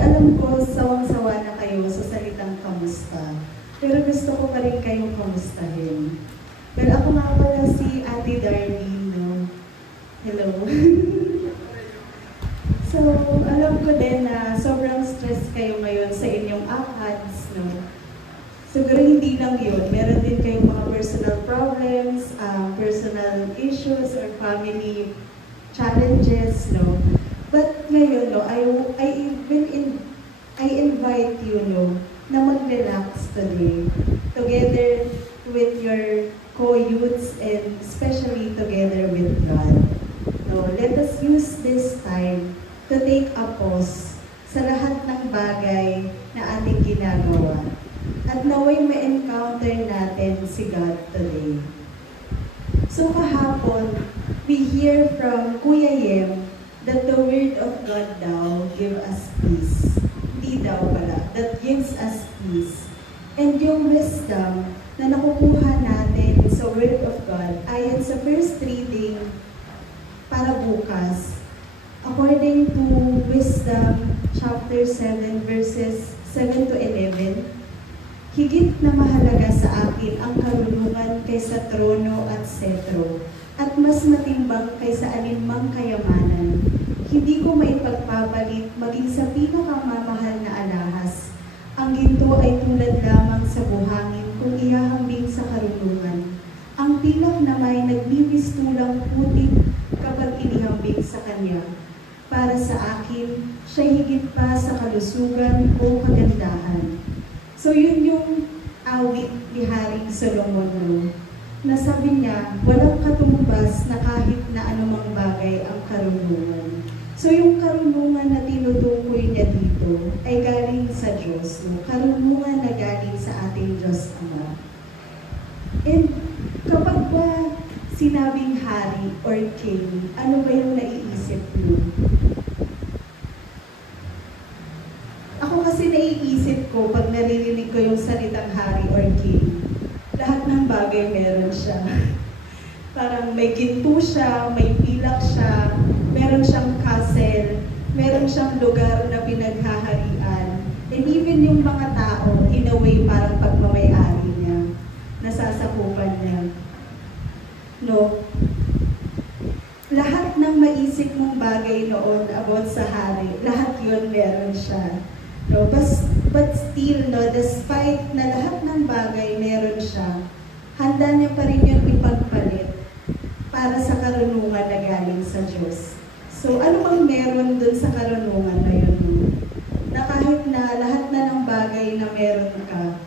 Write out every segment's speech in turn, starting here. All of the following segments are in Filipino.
alam ko, sawang-sawa na kayo sa salitang kamusta. Pero gusto ko pa rin kayong kamustahin. Well, ako nga pala si Ate Darlene, no? Hello. So, alam ko din na sobrang stress kayo ngayon sa inyong ACADS, no? Siguro hindi lang yun. Meron din kayong mga personal problems, personal issues, or family challenges, no? But ngayon, no, I invite you, no, na mag-relax today, together with your co-youths and especially together with God. No, let us use this time to take a pause sa lahat ng bagay na ating ginagawa. At naway ma-encounter natin si God today. So kahapon, we hear from Kuya Yem that the Word of God daw give us peace. Hindi daw pala, that gives us peace. And yung wisdom na nakukuha natin sa Word of God ayon sa first reading para bukas, according to Wisdom chapter 7 verses 7 to 11, higit na mahalaga sa akin ang karunungan kaysa trono at setro, at mas matimbang kaysa alinmang kayamanan. Hindi ko maipagpapalit maging sa pinakamamahal na alahas. Ang ginto ay tulad lamang sa buhangin kung ihahambing sa karunungan. Ang pilak na may nagmimistulang putik kapag inihambing sa kanya. Para sa akin, siya higit pa sa kalusugan o kagandahan. So yun yung awit ni Haring Solomon, no? Nasabi niya, walang katumbas na kahit na anumang bagay ang karunungan. So yung karunungan na tinutukoy niya dito ay galing sa Diyos, no? Karunungan na galing sa ating Diyos Ama. And kapag ba sinabing hari or king, ano ba yung naiisip niyo? Ako kasi naiisip ko pag naririnig ko yung salitang hari or king, lahat ng bagay meron siya. Parang may ginto siya, may pilak siya, meron siyang castle, meron siyang lugar na pinaghaharian. And even yung mga tao, in a way, parang pagmamayari niya, nasasakupan niya. No? Lahat ng maisip mong bagay noon about sa hari, lahat yun meron siya. No? But still, no, despite na lahat ng bagay meron siya, handa niya pa rin yung ipagpalit para sa karunungan na galing sa Diyos. So, ano bang meron dun sa karunungan na yun? Na kahit na lahat na ng bagay na meron ka,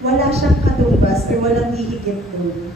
wala siyang katumbas or walang hihigit dun.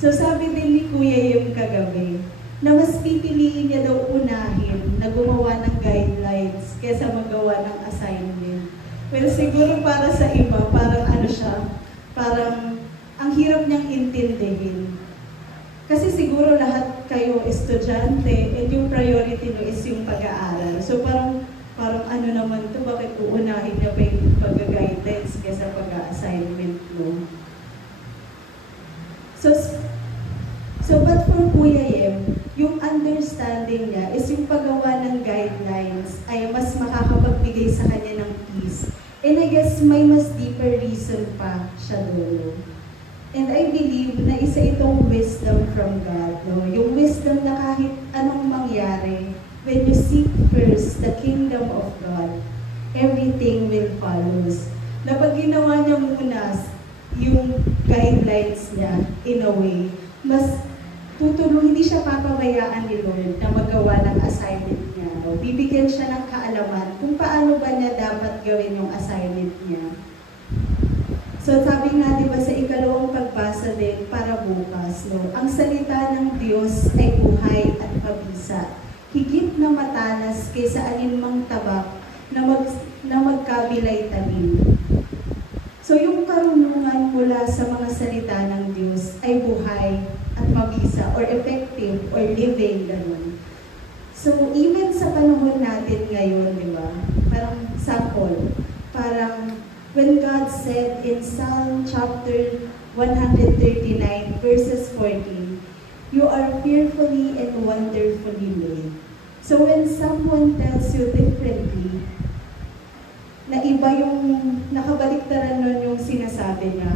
So, sabi din ni Kuya yung kagabi, na mas pipiliin niya daw unahin na gumawa ng guidelines kaysa magawa ng assignment. Well, siguro para sa iba, parang ano siya, parang ang hirap niyang intindihin. Kasi siguro lahat kayo estudyante and yung priority no is yung pag-aaral. So parang ano naman to, bakit uunahin niya pa yung pag-guidelines kaysa pag-assignment no? So but for Kuya Yem, yung understanding niya is yung paggawa ng guidelines ay mas makakapagbigay sa kanya ng peace. And I guess may mas deeper reason pa siya doon. And I believe na isa itong wisdom from God. No? Yung wisdom na kahit anong mangyari, when you seek first the kingdom of God, everything will follow. Na pag ginawa niya muna yung guidelines niya, in a way, mas tutulong, hindi siya papabayaan ni Lord na magawa ng assignment niya. No? Bibigyan siya ng kaalaman kung paano ba niya dapat gawin yung assignment niya. So sabi nga diba sa ikalawang pagbasa din para bukas, no? Ang salita ng Diyos ay buhay at mabisa, higit na matalas kaysa alinmang tabak na magkabilay tanim. So yung karunungan mula sa mga salita ng Diyos ay buhay at mabisa or effective or living, ganun. So even sa panahon natin ngayon, di ba? Parang sample, parang when God said in Psalm chapter 139 verses 14, "You are fearfully and wonderfully made." So when someone tells you differently, na iba yung nakabaliktaran nun yung sinasabi niya.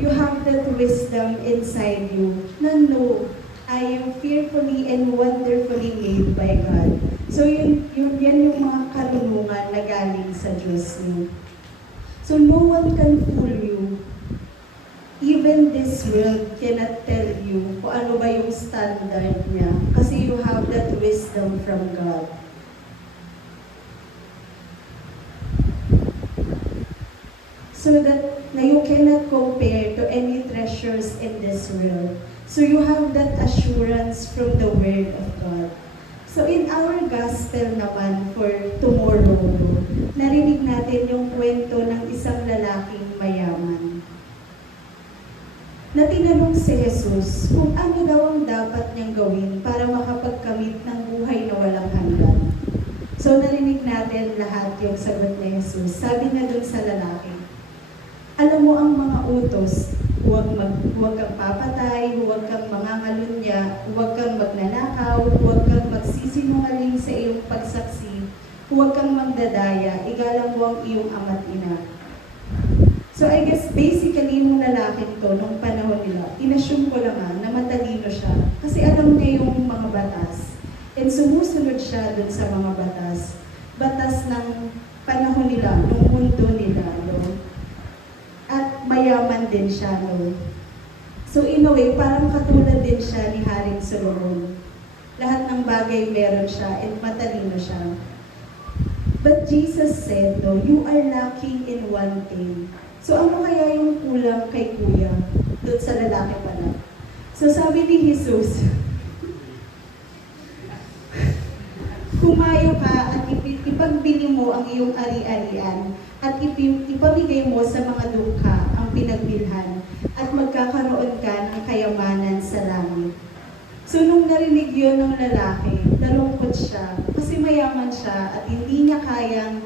You have that wisdom inside you na no, I am fearfully and wonderfully made by God. So yan yung mga karunungan na galing sa Diyos niyo. So no one can fool you. Even this world cannot tell you kung ano ba yung standard niya. Kasi you have that wisdom from God. So that na you cannot compare to any treasures in this world. So you have that assurance from the Word of God. So in our gospel naman for tomorrow, narinig natin yung kwento ng isang lalaking mayaman. Na tinanong si Jesus kung ano daw ang dapat niyang gawin para makapagkamit ng buhay na walang hanggan. So narinig natin lahat yung sagot ni Jesus. Sabi niya dun sa lalaki, alam mo ang mga utos, huwag kang papatay, huwag kang mangangalunya, huwag kang magnanakaw, huwag kang magsisinungaling sa iyong pagsaksi, huwag kang magdadaya, igalang mo ang iyong ama't ina. So I guess basically yung lalaking to, nung panahon nila, inassume ko lang na matalino siya. Kasi alam niya yung mga batas. And sumusunod siya dun sa mga batas. Batas ng panahon nila, ng mundo nila. No? At mayaman din siya. No? So in a way, parang katulad din siya ni Haring Solomon. Lahat ng bagay meron siya and matalino siya. But Jesus said, no, you are lacking in one thing. So ano kaya yung kulang kay kuya? Doon sa lalaki pala. So sabi ni Jesus, kumayo ka at ipagbili mo ang iyong ari-arian at ipamigay mo sa mga dukha ang pinagbilhan at magkakaroon ka ng kayamanan sa langit. So nung narinig yun ng lalaki, nalungkot siya kasi mayaman siya at hindi niya kayang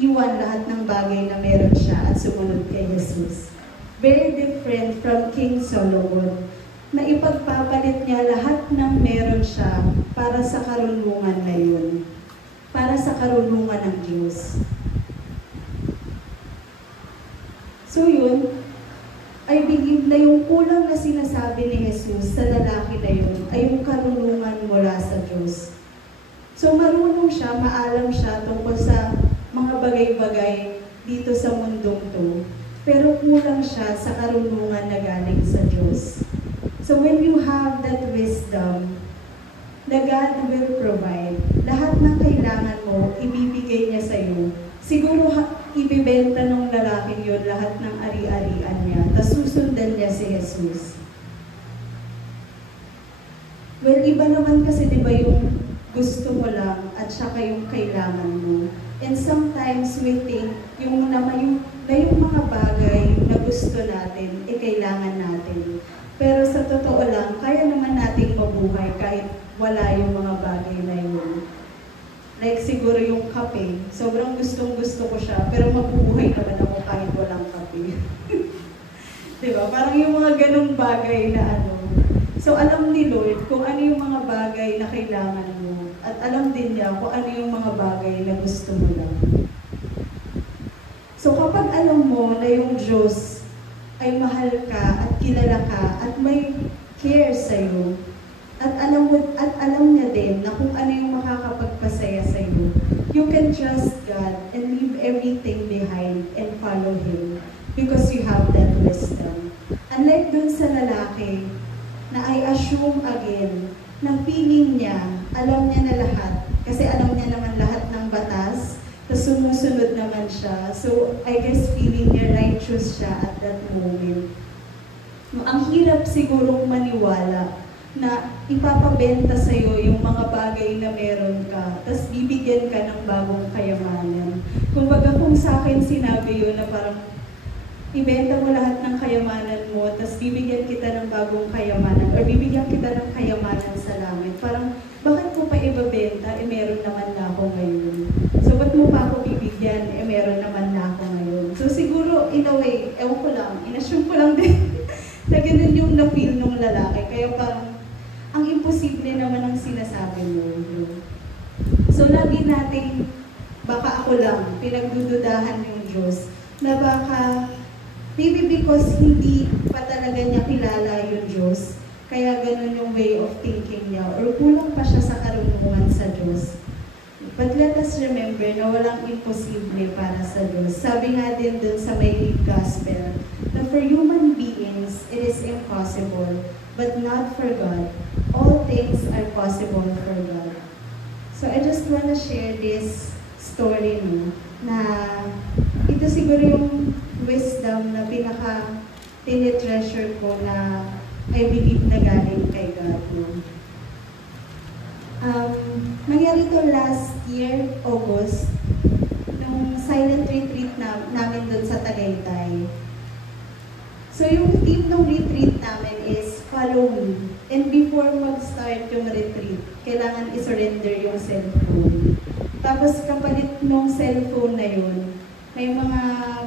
iwan lahat ng bagay na meron siya at sumunod kay Jesus. Very different from King Solomon na ipagpapalit niya lahat ng meron siya para sa karunungan na yun. Para sa karunungan ng Diyos. So yun, I believe na yung kulang na sinasabi ni Jesus sa lalaki na yun ay yung karunungan mula sa Diyos. So marunong siya, maalam siya tungkol sa mga bagay-bagay dito sa mundong to. Pero kulang siya sa karunungan na galing sa Diyos. So when you have that wisdom, na God will provide, lahat ng kailangan mo, ibibigay niya sa iyo. Siguro ibibenta ng lalaking yun lahat ng ari-arian niya, tapos susundan niya si Jesus. Well, iba naman kasi di ba yung gusto mo lang at saka yung kailangan mo. And sometimes we think yung mga bagay na gusto natin, kailangan natin. Pero sa totoo lang, kaya naman nating mabuhay kahit wala yung mga bagay na yun. Like siguro yung kape. Sobrang gustong-gusto ko siya, pero mabubuhay naman ako kahit walang kape. Diba? Parang yung mga ganong bagay na ano. So alam ni Lord kung ano yung mga bagay na kailangan mo. At alam din niya kung ano yung mga bagay na gusto mo lang. So kapag alam mo na yung Diyos ay mahal ka at kilala ka at may care sa'yo, at alam niya din na kung ano yung makakapagpasaya sa'yo, you can trust God and leave everything behind and follow Him because you have that wisdom. Unlike dun sa lalaki na I assume again na feeling niya, alam niya na lahat, kasi alam niya naman lahat ng batas, tapos sumusunod naman siya. So, I guess feeling niya righteous siya at that moment. No, ang hirap sigurong maniwala na ipapabenta sa'yo yung mga bagay na meron ka, tapos bibigyan ka ng bagong kayamanan. Kumbaga kung sa akin sinabi yun na parang ibenta mo lahat ng kayamanan mo, tapos bibigyan kita ng bagong kayamanan, or bibigyan kita ng kayamanan sa langit. Parang, bakit mo pa ibabenta? Meron naman na ako ngayon. So, ba't mo pa ako bibigyan? Meron naman na ako ngayon. So, siguro, in a way, ewan ko lang, inassume ko lang din na ganun yung na-feel nung lalaki. Kaya parang, ang imposible naman ang sinasabi mo. So, lagi nating, baka ako lang, pinagdududahan yung Diyos na baka maybe because hindi pa talaga niya kilala yung Diyos, kaya ganun yung way of thinking niya, or kulang pa siya sa karunungan sa Diyos. But let us remember na walang imposible para sa Diyos. Sabi nga din dun sa may gospel, na for human beings, it is impossible, but not for God. All things are possible for God. So I just wanna share this story, no, na ito siguro yung wisdom na tinitreasure ko na I believe na galing kay God. No? Nangyari to last year, August, nung silent retreat namin doon sa Tagaytay. So yung theme ng retreat namin is follow me. And before mag-start yung retreat, kailangan i-surrender yung cellphone. Tapos kapalit nung cellphone na yun, may mga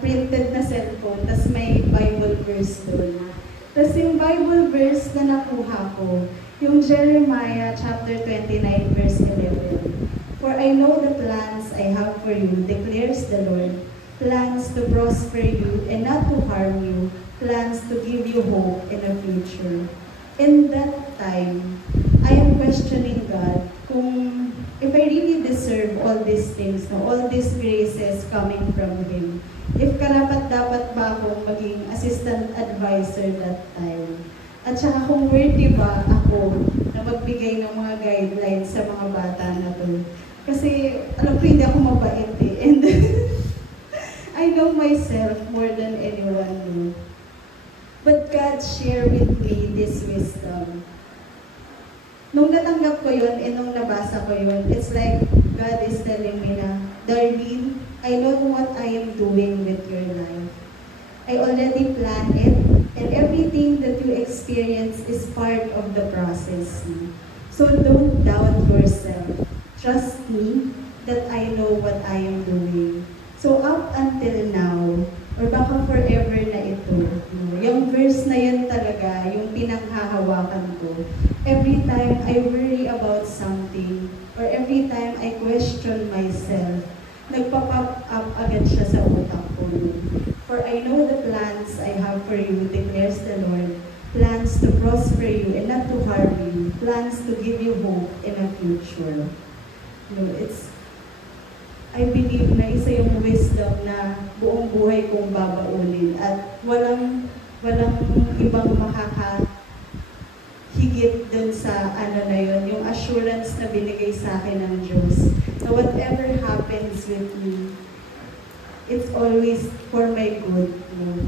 printed na cellphone, tapos may Bible verse doon. Tapos yung Bible verse na nakuha ko, yung Jeremiah chapter 29 verse 11. For I know the plans I have for you, declares the Lord. Plans to prosper you and not to harm you. Plans to give you hope in a future. In that time, I am questioning God kung if I really deserve all these things, no, all these graces coming from Him. If karapat-dapat ba akong maging assistant advisor that time? At saka kung worthy ba ako na magbigay ng mga guidelines sa mga bata na to. Kasi alam ko hindi ako mabait eh. And I know myself more than anyone knew. But God shared with me this wisdom. Nung natanggap ko yun, and nung nabasa ko yun, it's like God is telling me na, Darlene, I know what I am doing with your life. I already planned it, and everything that you experience is part of the process. So don't doubt yourself. Trust me that I know what I am doing. So up until now, or baka forever na ito, yung verse na yun talaga, yung pinanghahawakan ko. Every time I worry about something, or every time I question myself, nagpa-pop up agad siya sa utak ko. For I know the plans I have for you, declares the Lord. Plans to prosper you and not to harm you. Plans to give you hope in a future. I believe na isa yung wisdom na buong buhay kong babaunin at walang ibang makakahigit dun sa na yun, yung assurance na binigay sa akin ng Diyos. Na whatever happens with me, it's always for my good. Yun.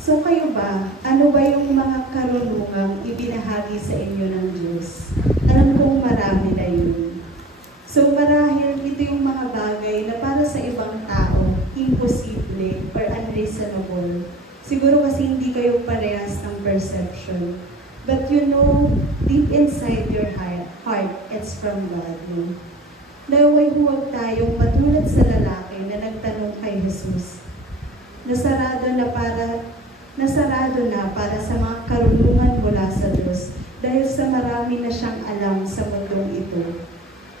So kayo ba, ano ba yung mga karunungang ibinahagi sa inyo ng Diyos? Alam kong marami na yun. So marahil ito yung mga bagay na para sa ibang tao, imposible or unreasonable. Siguro kasi hindi kayo parehas ng perception. But you know, deep inside your heart, it's from God. Naway huwag tayong matulad sa lalaki na nagtanong kay Jesus. Nasarado na para sa mga karunungan mula sa Diyos dahil sa marami na siyang alam sa mundong ito.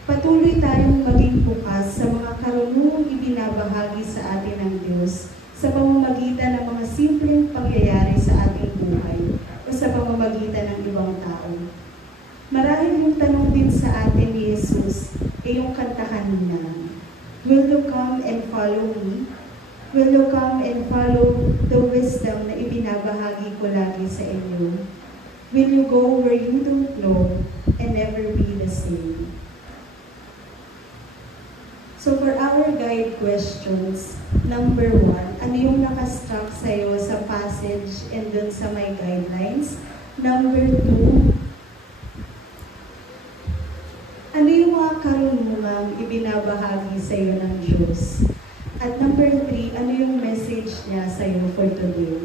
Patuloy tayong maging bukas sa mga karunungang ibinabahagi sa atin ng Diyos sa pamamagitan ng mga simpleng pangyayari sa ating buhay o sa pamamagitan ng ibang tao. Marahil yung tanong din sa atin ni Jesus ay yung kanta kanina. Will you come and follow me? Will you come and follow the wisdom na ibinabahagi ko lagi sa inyo? Will you go where you don't know and never be the same? So for our guide questions, number 1, ano yung nakastruck sa'yo sa passage and dun sa my guidelines? Number 2, ano yung mga karunungang ibinabahagi sa'yo ng Diyos? At number 3, ano yung message niya sa'yo for today?